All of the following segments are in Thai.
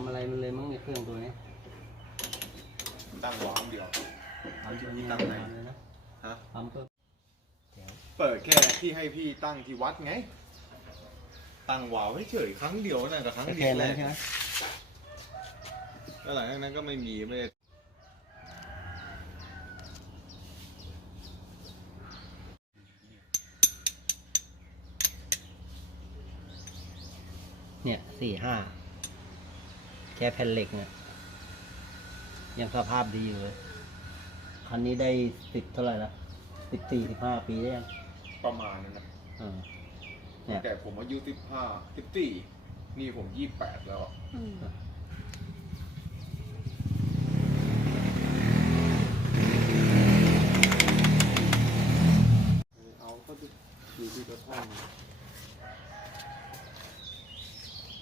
ำอะไรมันเลยมั้งในเครื่องตัวนี้ตั้งวางเดียวทำตัวนี้ตั้งไหนเลยนะฮะ ทำเพิ่มแถวเปิดแค่ที่ให้พี่ตั้งที่วัดไง ตั้งวาวเฉยๆครั้งเดียวนั่นกับครั้งเดีแค่ยวแหนั้นละใช่ไหมแล้วหลังจากนั้นก็ไม่มีไม่ได้เนี่ยสี่ห้า แค่แผ่นเหล็กเนี่ยยังสภาพดีอยู่เลย คันนี้ได้สิบเท่าไหร่ละสิบสี่สิบห้าปีได้ยังประมาณนั้นนะอ่าเนี่ยแต่ผมอายุสิบห้าสิบสี่นี่ผมยี่แปดแล้วอะอืมเอาก็อยู่ที่กระท่อม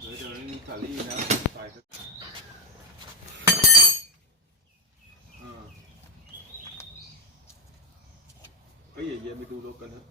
เดี๋ยวเดี๋ยวนี้มีสาลี่นะใส่สักอ่า เฮ้ยอย่าเย็นไปดูรถกันนะ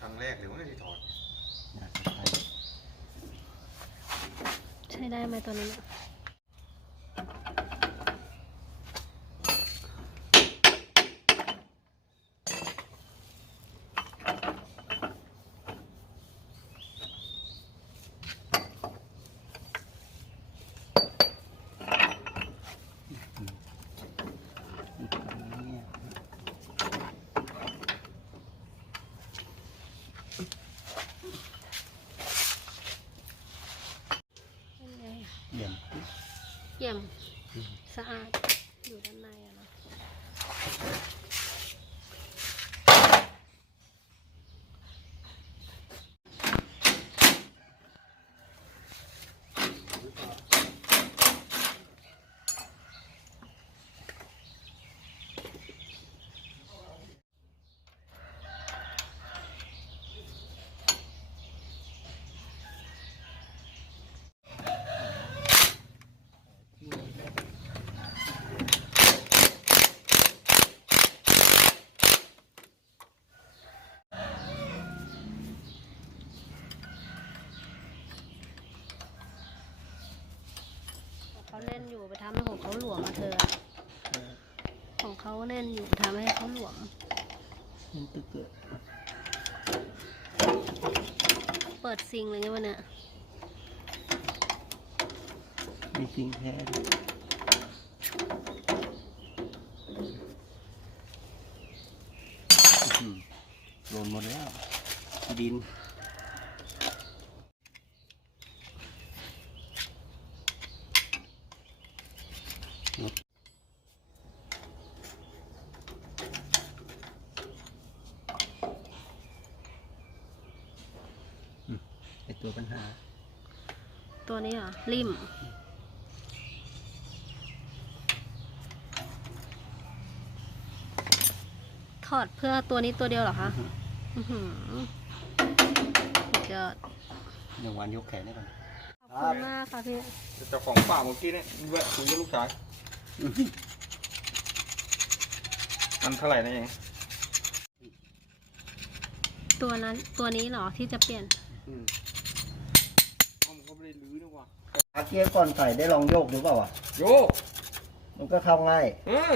ครั้งแร กเลยว่าที่ถอดใช่ใช้ได้ไหมตัวนี้เนี่ย เป็นไง เยี่ยม เยี่ยม สะอาดอยู่ด้านในอะเนาะ เขาแน่นอยู่ไปทำให้ของเขาหลวมมาเธอ ของเขาแน่นอยู่ทำให้เขาหลวมมันตึกเกิดเปิดซิงเลยไงวะเนี่ยมีจริงแท้ด้วยอื้อหือโดนหมดแล้วดิน ไอตัวปัญหา ตัวนี้เหรอริมถอดเพื่อตัวนี้ตัวเดียวเหรอคะอื้อหือสุดยอดอย่างวันยกแขนได้ก่อนขอบคุณมากค่ะพี่เจ้าของป่าเมื่อกี้เนี่ยแวะคุยกับลูกชายอันเท่าไหร่นะเองตัวนั้นตัวนี้เหรอที่จะเปลี่ยน อาเกียก่อนใส่ได้ลองโยกดูเปล่าวะโยกมันก็เข้าง่ายเออ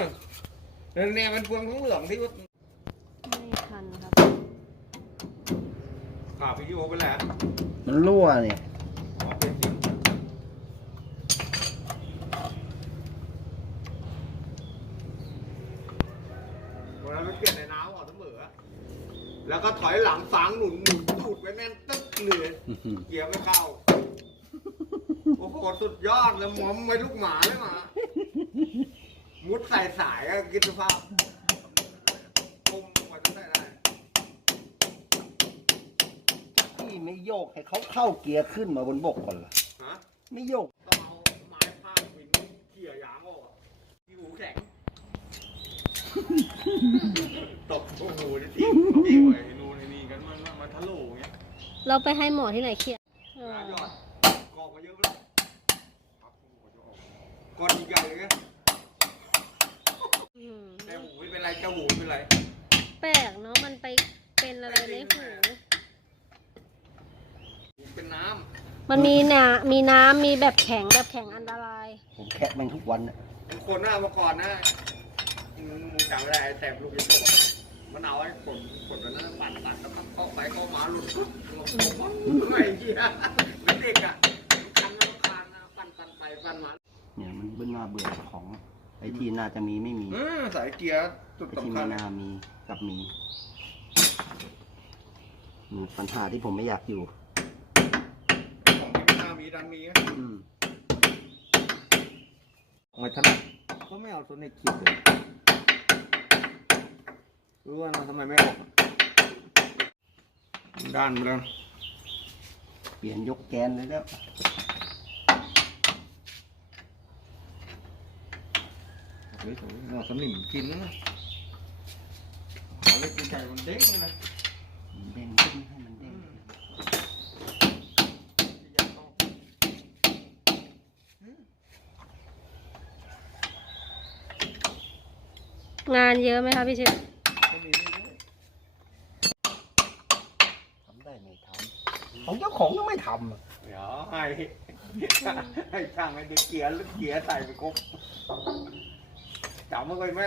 แนวมันพวงทั้งเหลืองที่ว่าไม่ทันครับขาไปโยกไปแล้วมันรั่วเนี่ยอ๋อนนั้นเปลี่ยนในน้ำออกเสมอแล้วก็ถอยหลังฝังหนุนหนุนตูดไว้แน่นตึ๊กเหลยเกียร์ไม่เข้า โอ้โหสุดยอดเลยหมอมไม่ลูกหมาเลยหมามุดใส่สายอะคิดสภาพปุ้มกว่าจะได้ได้พี่ไม่โยกให้เขาเข้าเกียร์ขึ้นมาบนบกก่อนเหรอฮะไม่โยก ต้องเอาไม้พาดหินเขี่ยยางออกอะที่หูแข็งตกโอ้โหนี่ที่ที่ไอ้นู่นไอ้นี่กันมันมันมันทะโหลอย่างเงี้ยเราไปให้หมอที่ไหนเครียดเออ หายอดกอกมา เยอะเลยครับโอ้โหจะออกก้อนใหญ่เลยไงอืมแต่หูไม่เป็นไรแต่หูไม่เป็นไรแปลกเนาะมันไปเป็นอะไรในหูหูเป็นน้มันมีน้ำมีน้ำมีแบบแข็งแบบแข็งอันตราย ผมแคะมันทุกวันน่ะำเป็นคนหน้ามาก่อนนะมึงมึงจำไม่ได้แต่ลูกยิ่งโตมันเอาไอ้ขนขนมันนั่นปั่นปั่นแล้วก็เข้าไปเข้ามาหลุดปุ๊บหลุดปุ๊บไม่เหี้ยเป็นเด็กอะคันมันคานนะปั่น ปั่นไปปั่นมาเนี่ยมันเบิ้ลมาเบื่อของไอ้ที่น่าจะมีไม่มีเออสายเกียร์จุดไอ้ที่สำคัไม่ญน่ามีกับมีมีปัญหาที่ผมไม่อยากอยู่ ของที่ไม่น่ามีดันมีนะอืมไม่ถนัดก็ไม่เอาตัวในคิดเลยรู้ว่ามันทำไมไม่ออกอะด้านไปแล้วเปลี่ยนยกแกนเลยแล้ว เฮ้ยเราสนิมกินนะเอาเล็กกินไก่มันเด้งนะมันเด้งขึ้นให้มันเด้งงานเยอะไหมคะพี่เชษไม่มีไม่มีทำได้ไม่ทำของเจ้าของยังไม่ทำอะเดี๋ยวให้ให้ช่างให้เด็กเกียร์หรือเกียร์ใส่ไปครบ จำมันไปแม่